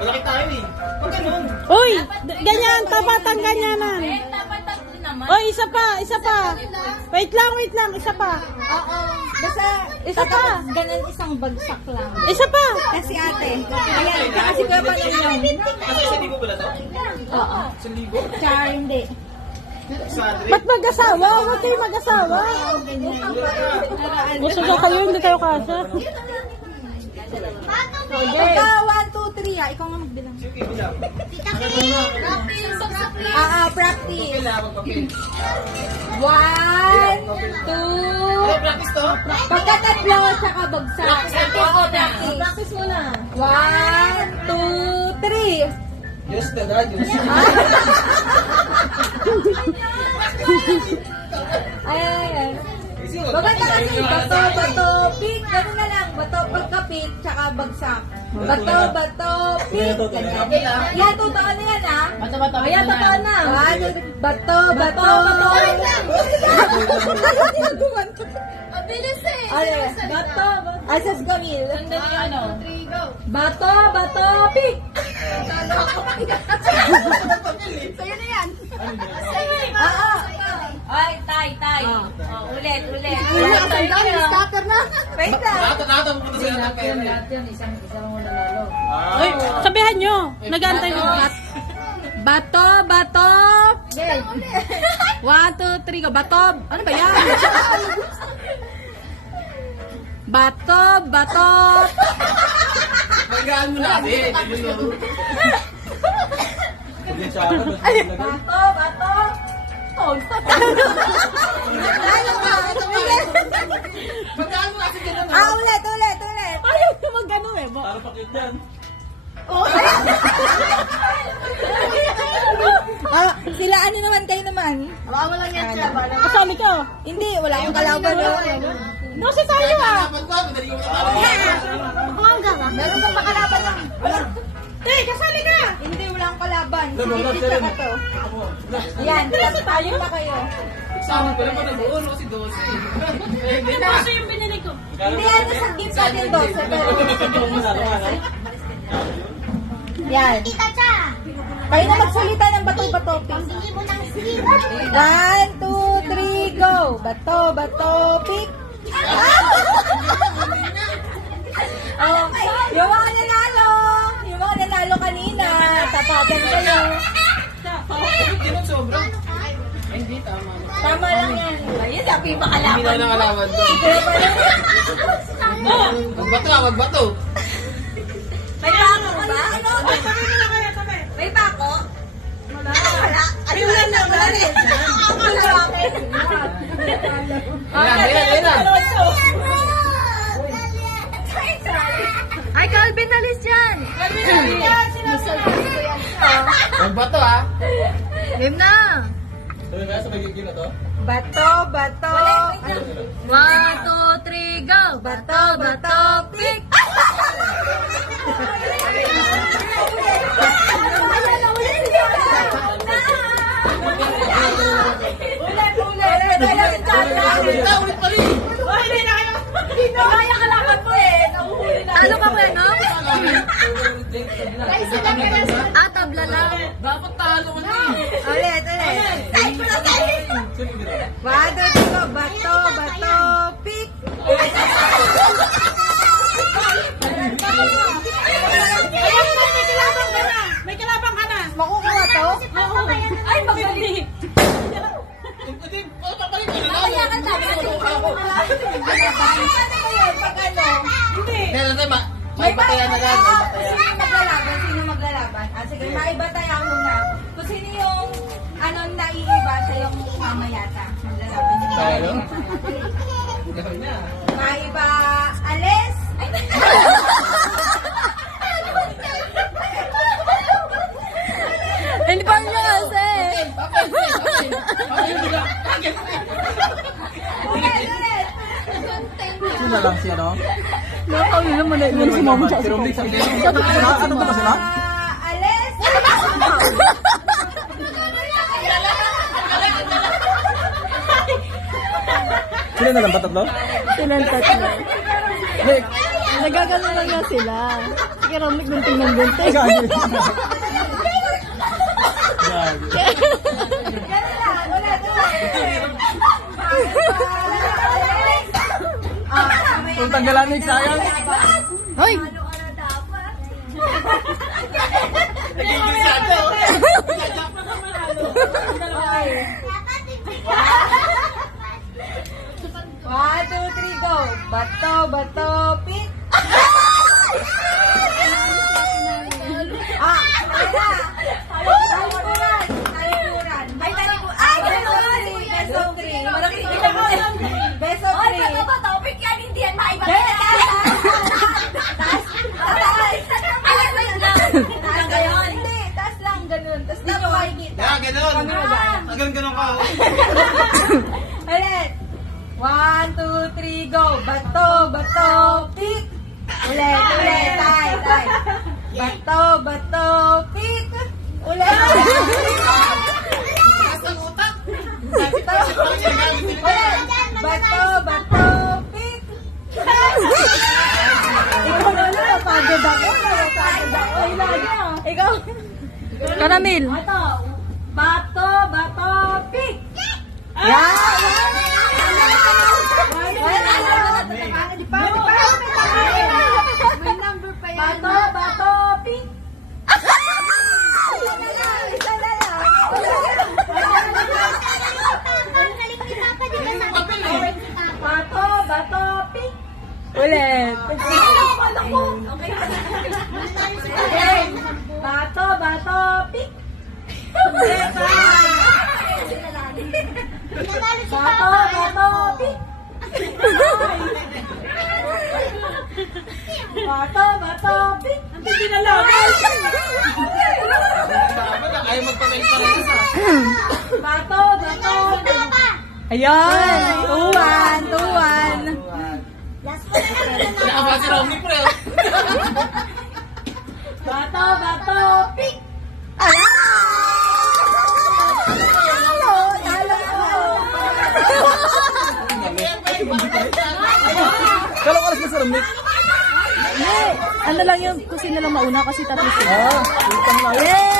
Malaki tayo eh. Huwag ganun. Uy, ganyan, tapatan ganyanan. Dapat tatlo naman. Uy, isa pa, isa pa. Wait lang, isa pa. Oo. Basta, Isa pa. ganun isang bagsak lang. Isa pa. Kasi ate, ayan, kasi kuya pa lang yun. Kasi 1,000 pala to? Oo. 1,000? Tsaka hindi. Sa Adri? Ba't mag-asawa? Huwag kayo mag-asawa. Gusto ko kayo, hindi kayo kasa. Pagka 1, 2, 3 ikaw nga magbilang. Sige, bilang. Practice. Kailangan magpapil. 1, 2, Ay, practice to? pagkatatlo, tsaka bagsak. Oo, practice. Practice mo na. 1, 2, 3. Yes, dada, yes. Ayan. Sige, Maganda kasi, bato, pick. Ganun na lang. Bato, pagka-pick, tsaka bagsak. Bato, pick. Ganyan. Yan, totoo na yan, ha? Bato. Ayan, totoo na. Bato. Bilis eh. Bato. Asas gamil. Sandali ano? Bato, pick. Sa'yo na yan. Oo. Ay, tay. Oh, ulit. Scatter na. Wait lang. Nata pupunta sila ng pera. Isang mananalo. Uy, sabihan nyo. Nag-aantay ko. Bato. 1, 2, 3, go. Bato. Ano ba yan? Bato. Magaan mo na kasi. Bato. Lalo ka. Magaan mo kasi dyan. Ulit. Ayaw ko mag-ano eh. Para pakit yan. Sila ano naman kayo naman? Kasali ka. Hindi, wala akong kalaban. Kasi tayo ah. Dapat ko, madali ko matalo. Meron kang pakalaban lang. Kasali ka. Hindi, wala akong kalaban. Sige, ka to. Yan, tayo pa kayo. Sama ko naman nag-uo, no? Si Dose. Hindi na. Kasi yung binili ko. Hindi, ano sa gift natin to. Yan. Kayo na magsalita ng bato-bato. 1, 2, 3, go. Bato, pick. Yung mga nanalo kanina, tapatan kayo. Hindi nun sobra. Ay, hindi, tama. Tama lang yan. Ayun, sabi pa Hindi na nakalaman to. Magbato. May pako ba? May pako? Wala. Ano wala rin? Ayan na. Ay, Calvin alis yan. Magbato, ha? Game na. Sabi nga, sabay gigil na to? Bato. 1, 2, 3, go. Bato, pick. Ulit pa rin. Talo ka ba, no? Tabla lang. Dapat talo ko na. Ulit. Bato, pick. May kalabang ka na. Makukuha to? Ay, magaling. Hindi, papalit ko na lang. Kaya ka sabi ko, Hindi. May batayan na lang. Sino maglalaban? Sige, maibataya mo na. Kung sino yung naiiba siya yung mamayata. Maglalaban yung Tayo? Maiba, alis! Hindi pa niya kasi. Ulit! Sino lang siya, no? Nakawin naman na yun si mama siya. Ano ba sila? Alis! Sila na lang ba tatlo? Silang tatlo. Hey, Nagagano lang nga sila. Sige, Romnick, gunting ng gunting. Ganun lang, wala Kung tanggalan sayang. Hoy! One, two, three, go! Bato, bato, pick! Ah, wala! Talikuran! Talikuran! Ay, talikuran! Ay, best of three! Best of three! Oy, bato, topic yan. Hindi yan maiba. Hindi, taas lang, ganun. Tapos di nyo makikita. Ganun. Kami wala. Ganun ka. Ulit. 1, 2, 3, go. Bato, bato, pick. Ulit, ulit. Tay, tay. Bato, bato, pick. Ulit. Bato. Ulit. Bato, bato, pick. Ikaw na lang, napagod ako. Napagod ako. Ikaw. Karamil. Bato. Bato, bato, pick. May number pa yan. Bato, bato, pick. Bato, bato, pick. Ulit. Okay. Bato, bato, pick. Bato, bato, pick. Bato, bato, pick. Ang tindi na lang. Ayaw magpamay-pamay sa. Bato, bato, pick. Ayan. 2-1. 2-1. Nakaba si Romney, pre. Bato, bato, pick. Kalong oras ba si Romney? Ano lang yung kusina lang mauna kasi tatlo sila. Utang na. Yay!